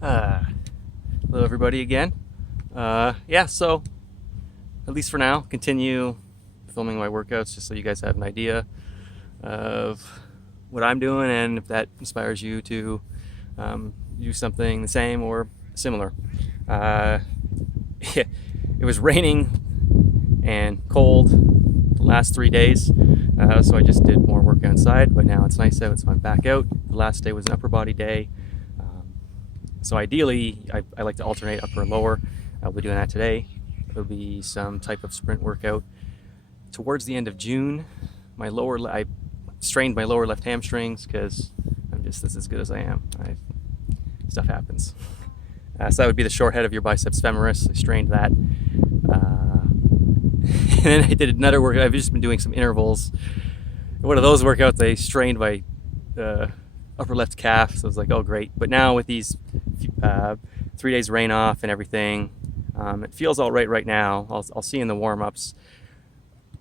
Hello everybody again. Yeah, so at least for now, continue filming my workouts just so you guys have an idea of what I'm doing and if that inspires you to do something the same or similar. Uh, it was raining and cold the last 3 days, so I just did more work outside, but now it's nice out, so I'm back out. The last day was an upper body day. So ideally, I like to alternate upper and lower. I'll be doing that today. It'll be some type of sprint workout. Towards the end of June, I strained my lower left hamstrings because I'm just as good as I am. Stuff happens. So that would be the short head of your biceps femoris. I strained that. And then I did another workout. I've just been doing some intervals. One of those workouts, I strained my upper left calf, so I was like, oh great. But now with these 3 days rain off and everything, it feels all right now. I'll see in the warm-ups.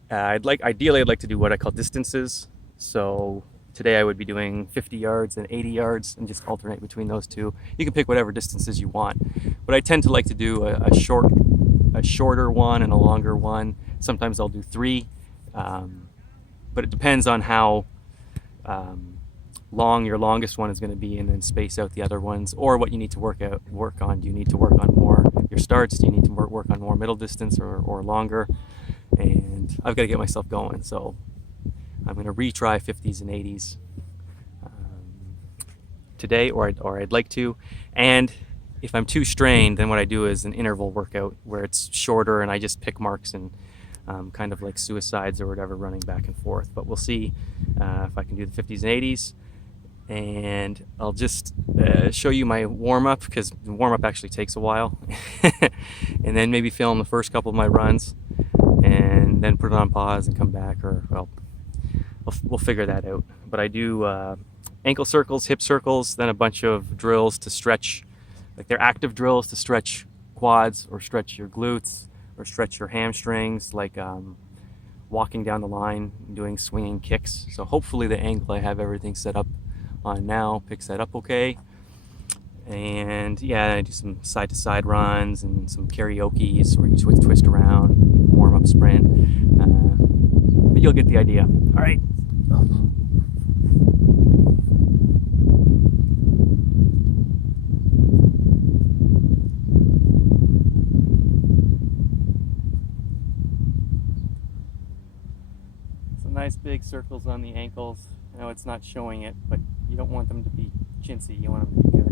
Ideally I'd like to do what I call distances. So today I would be doing 50 yards and 80 yards and just alternate between those two. You can pick whatever distances you want, but I tend to like to do a shorter one and a longer one. Sometimes I'll do three, but it depends on how long your longest one is going to be, and then space out the other ones, or what you need to work on. Do you need to work on more your starts? Do you need to work on more middle distance or longer? And I've got to get myself going, so I'm going to retry 50s and 80s today, or I'd like to. And if I'm too strained, then what I do is an interval workout where it's shorter and I just pick marks and kind of like suicides or whatever, running back and forth. But we'll see if I can do the 50s and 80s. And I'll just show you my warm-up, because the warm-up actually takes a while. And then maybe film the first couple of my runs and then put it on pause and come back, or well, we'll figure that out. But I do ankle circles, hip circles, then a bunch of drills to stretch, like they're active drills to stretch quads or stretch your glutes or stretch your hamstrings, like walking down the line, doing swinging kicks. So hopefully the angle I have everything set up on now picks that up okay. And yeah, I do some side to side runs and some karaoke's where you twist around, warm up sprint. But you'll get the idea. All right. Some nice big circles on the ankles. I know it's not showing it, but you don't want them to be chintzy. You want them to be good.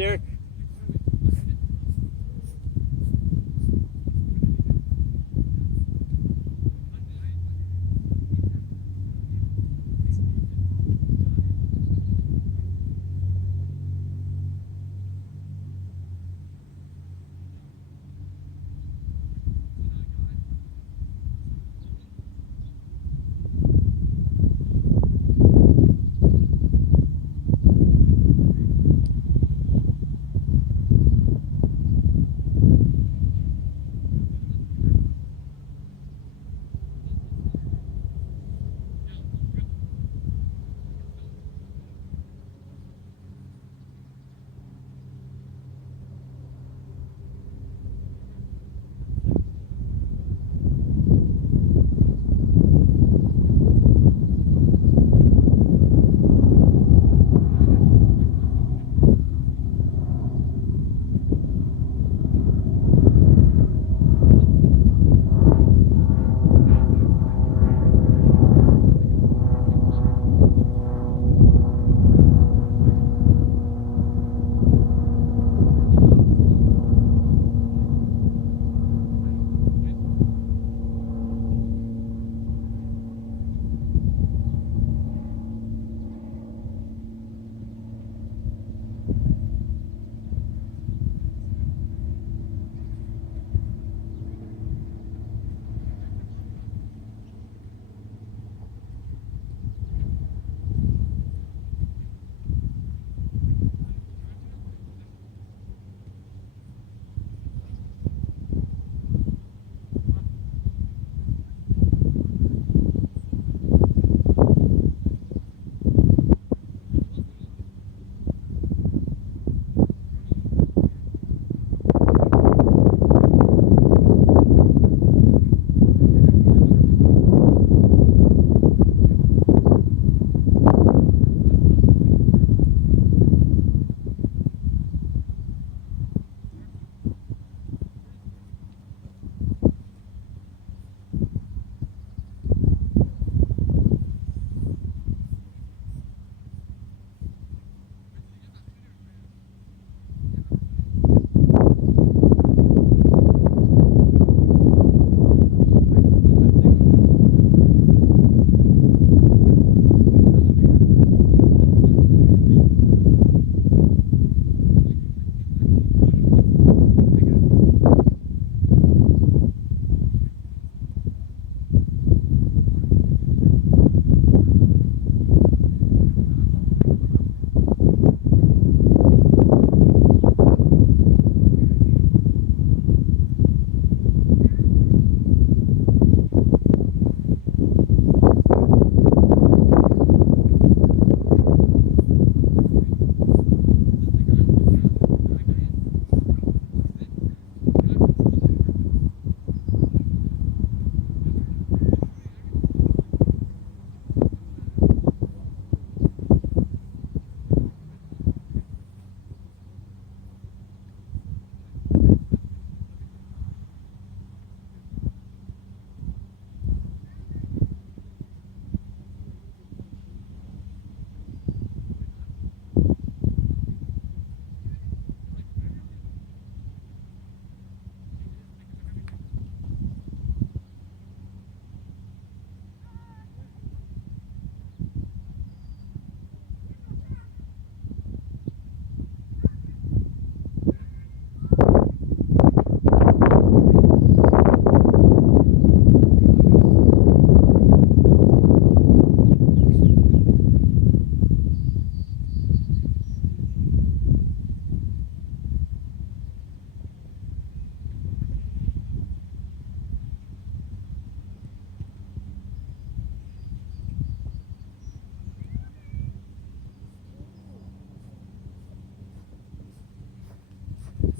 Derek.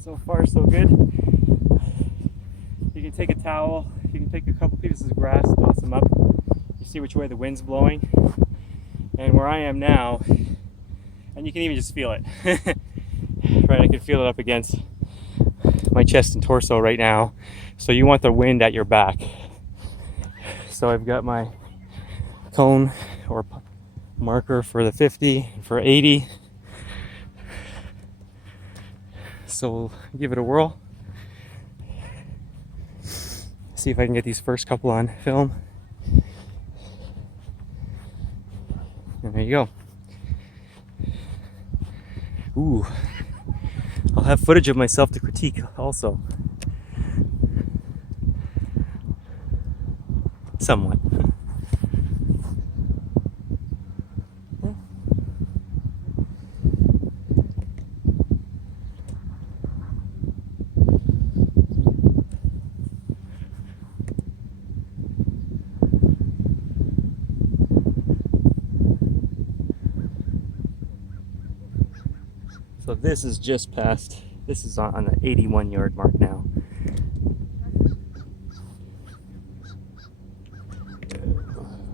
So far, so good. You can take a towel, you can take a couple pieces of grass, toss them up. You see which way the wind's blowing. And where I am now, and you can even just feel it. Right, I can feel it up against my chest and torso right now. So you want the wind at your back. So I've got my cone or marker for the 50, for 80. So we'll give it a whirl. See if I can get these first couple on film. And there you go. Ooh. I'll have footage of myself to critique also. Somewhat. So this is just past, this is on the 81-yard mark now.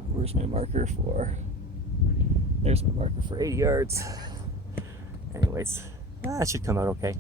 Where's my marker for? There's my marker for 80 yards. Anyways, that should come out okay.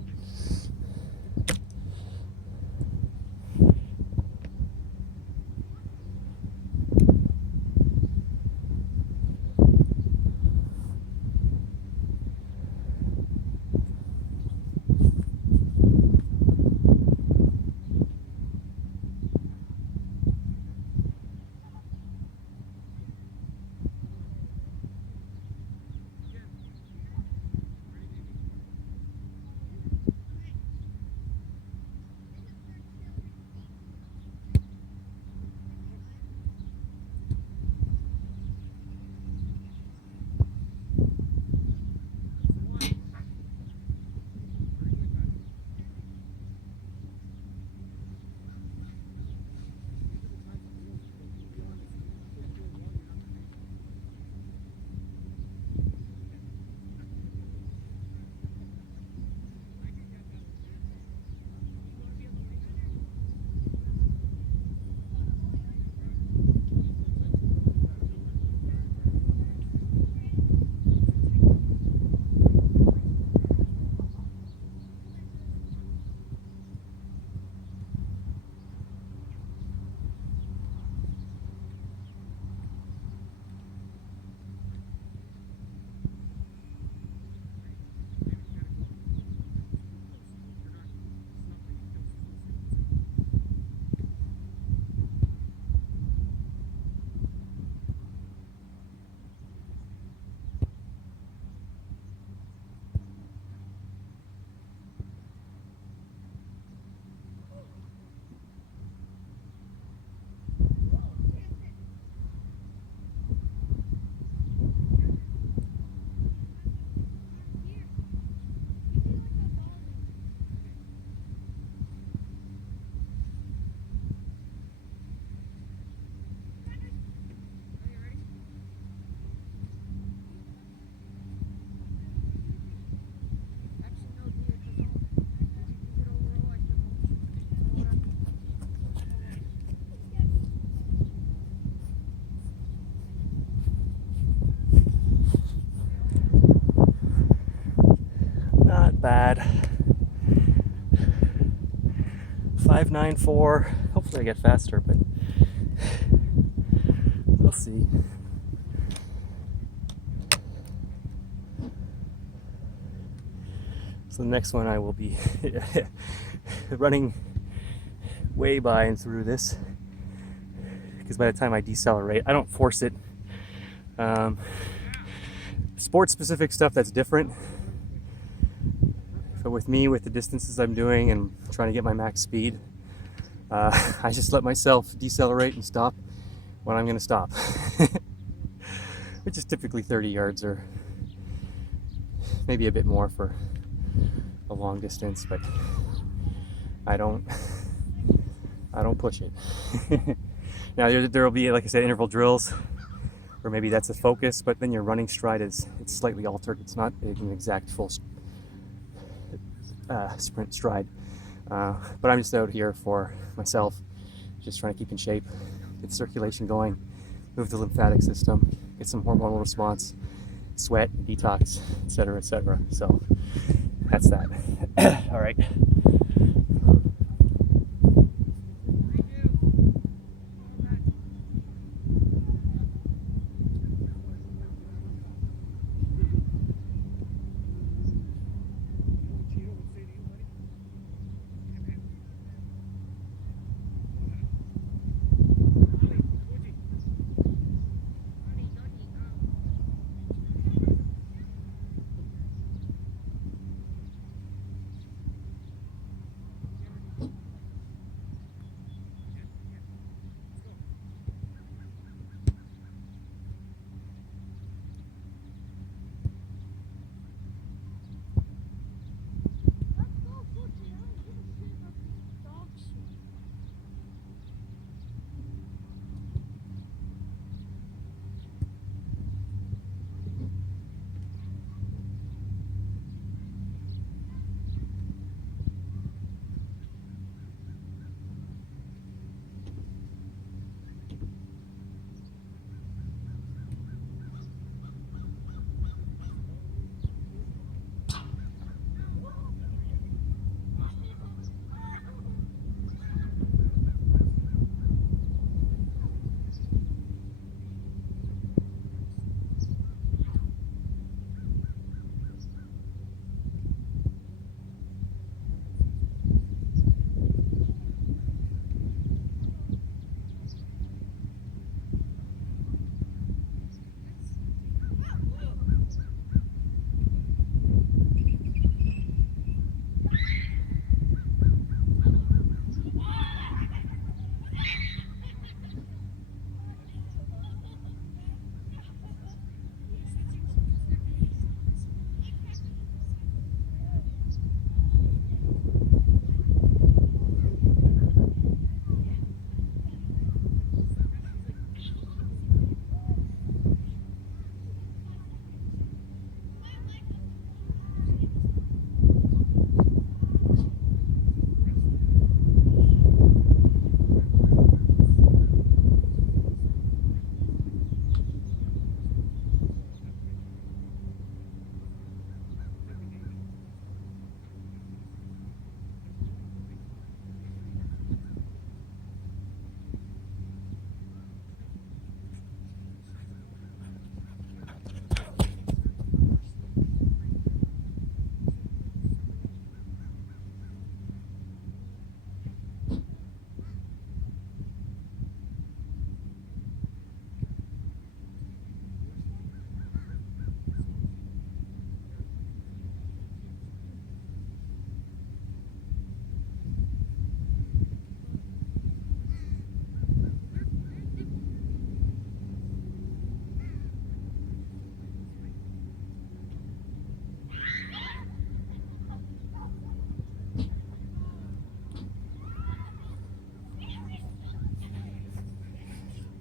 Bad. 594. Hopefully I get faster, but we'll see. So the next one I will be running way by and through this, because by the time I decelerate, I don't force it. Sport specific stuff, that's different. But with me, with the distances I'm doing and trying to get my max speed, I just let myself decelerate and stop when I'm going to stop, which is typically 30 yards or maybe a bit more for a long distance, but I don't push it. Now there will be, like I said, interval drills, or maybe that's a focus, but then your running stride it's slightly altered. It's not an exact full sprint stride, but I'm just out here for myself, just trying to keep in shape, get circulation going, move the lymphatic system, get some hormonal response, sweat, detox, etc., etc. So that's that. All right.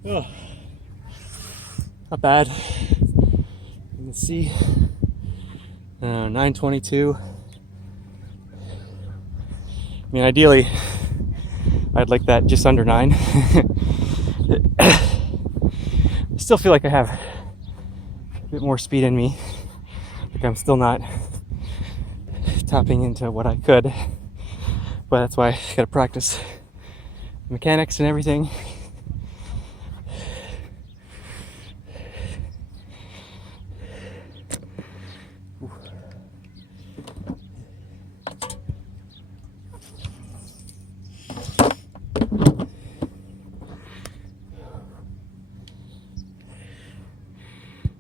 Oh, not bad. You can see 9:22. I mean, ideally, I'd like that just under 9. I still feel like I have a bit more speed in me. Like I'm still not tapping into what I could, but that's why I gotta practice mechanics and everything.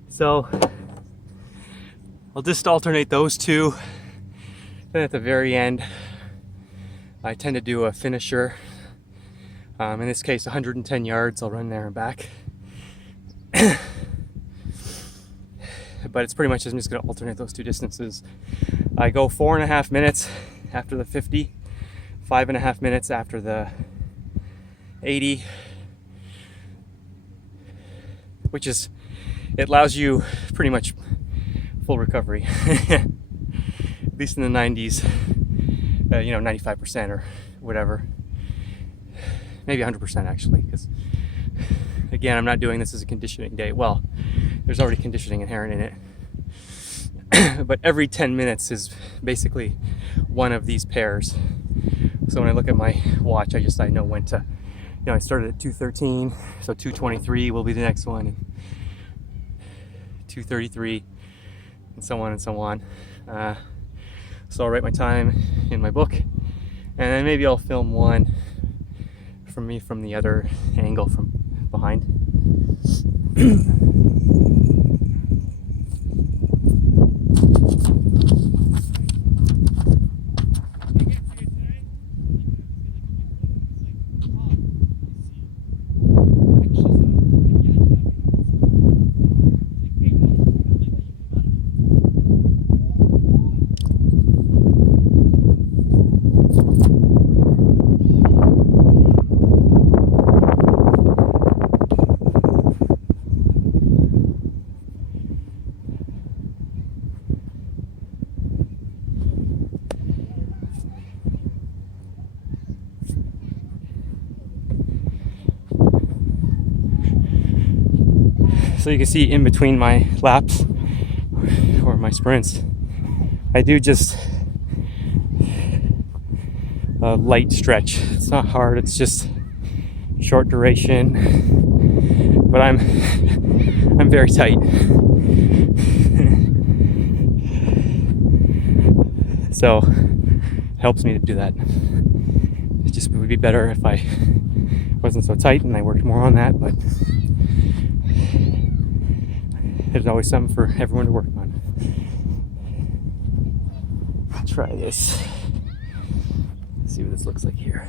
So I'll just alternate those two. Then at the very end, I tend to do a finisher. In this case, 110 yards. I'll run there and back. But it's pretty much, I'm just going to alternate those two distances. I go 4.5 minutes after the 50, 5.5 minutes after the 80, which is, it allows you pretty much full recovery. At least in the 90s, 95% or whatever. Maybe 100% actually, because again, I'm not doing this as a conditioning day. Well, there's already conditioning inherent in it. But every 10 minutes is basically one of these pairs. So when I look at my watch, I know when to, I started at 2:13, so 2:23 will be the next one, and 2:33, and so on and so on. So I'll write my time in my book, and then maybe I'll film one from me from the other angle from behind. So you can see in between my laps or my sprints, I do just a light stretch. It's not hard, it's just short duration, but I'm very tight. So it helps me to do that. It just would be better if I wasn't so tight and I worked more on that, but there's always something for everyone to work on. Try this. Let's see what this looks like here.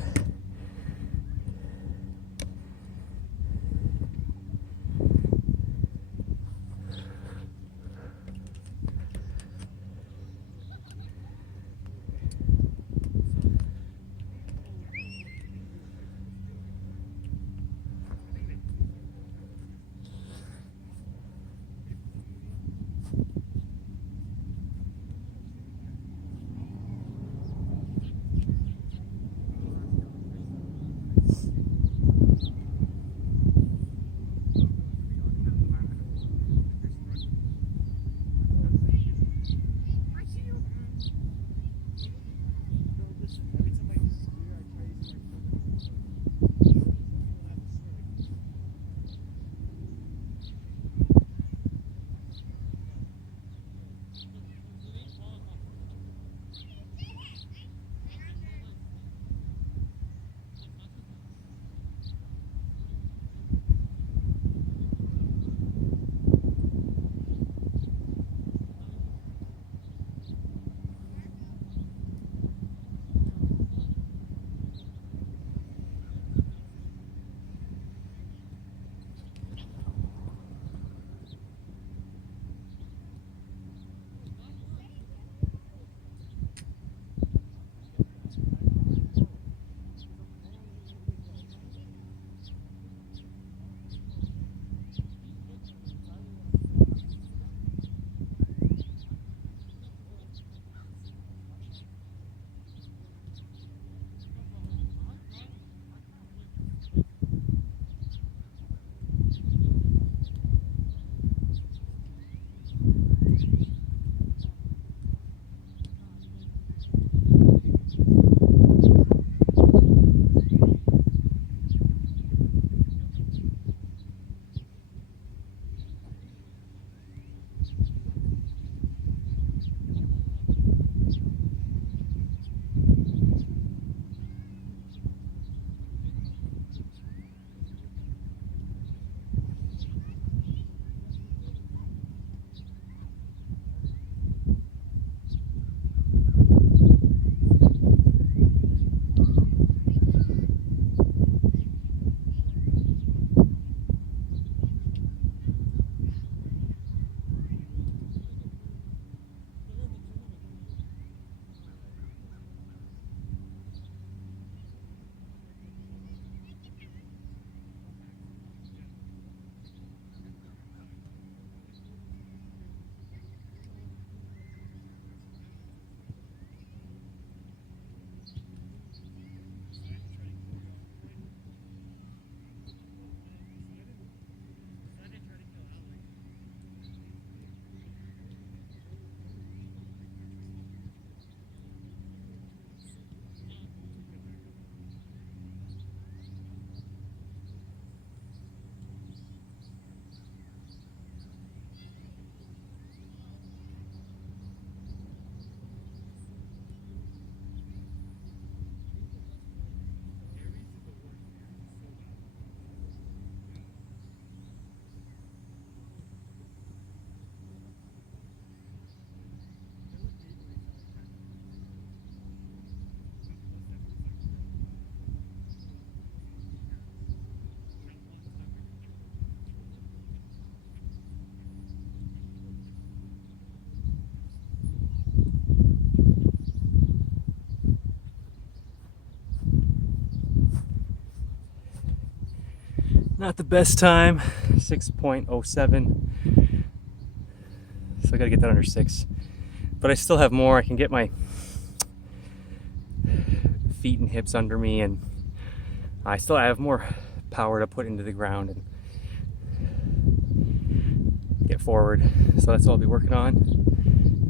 Not the best time, 6.07. So I gotta get that under 6. But I still have more. I can get my feet and hips under me, and I have more power to put into the ground and get forward. So that's what I'll be working on.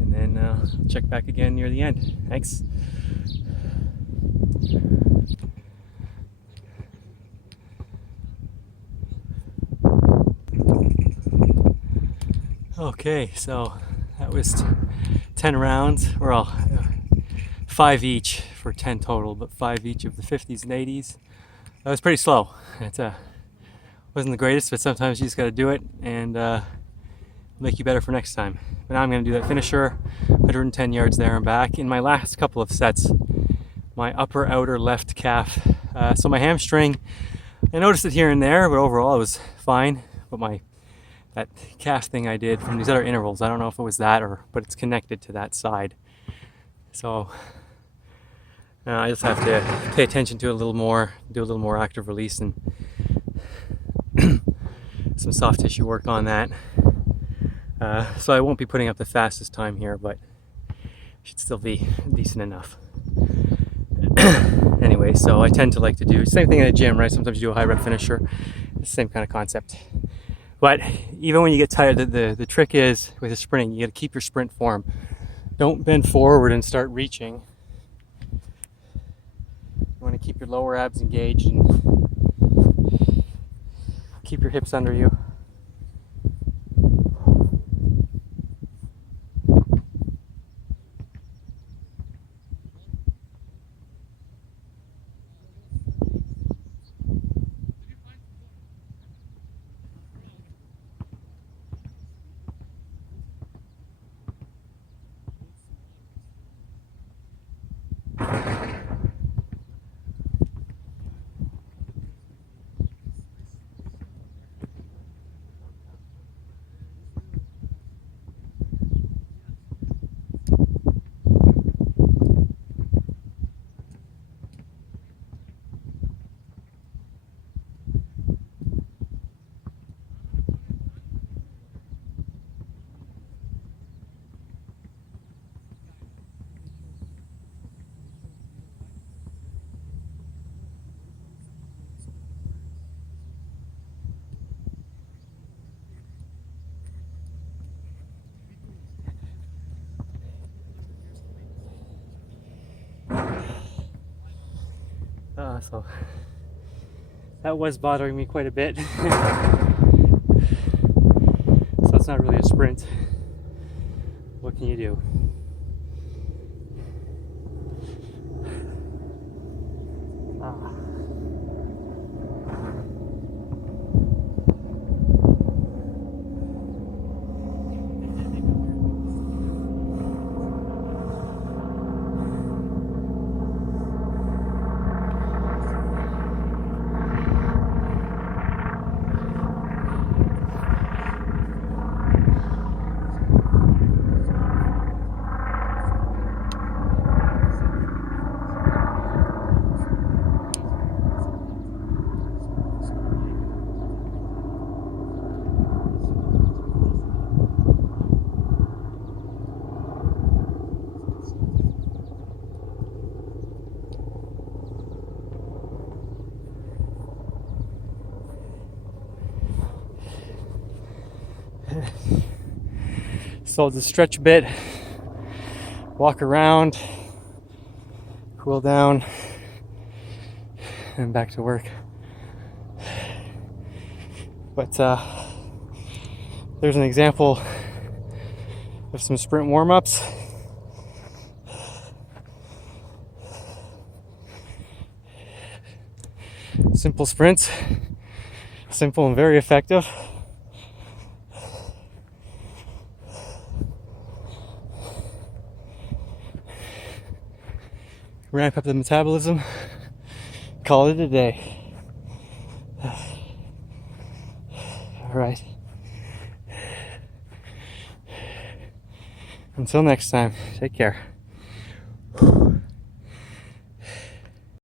And then I'll check back again near the end. Thanks. Okay, so that was 10 rounds. We're all 5 each for 10 total, but 5 each of the 50s and 80s. That was pretty slow. It wasn't the greatest, but sometimes you just got to do it and make you better for next time. But now I'm going to do that finisher, 110 yards there and back. In my last couple of sets, my upper outer left calf, so my hamstring, I noticed it here and there, but overall it was fine. But that calf thing I did from these other intervals, I don't know if it was that but it's connected to that side. So I just have to pay attention to it a little more, do a little more active release and some soft tissue work on that. So I won't be putting up the fastest time here, but should still be decent enough. Anyway, so I tend to like to do the same thing in the gym, right? Sometimes you do a high rep finisher. It's the same kind of concept. But even when you get tired, the trick is with the sprinting, you got to keep your sprint form. Don't bend forward and start reaching. You want to keep your lower abs engaged and keep your hips under you. So that was bothering me quite a bit. So it's not really a sprint. What can you do? So I'll just stretch a bit, walk around, cool down, and back to work. But there's an example of some sprint warm-ups. Simple sprints, simple and very effective. Ramp up the metabolism, call it a day. All right. Until next time, take care.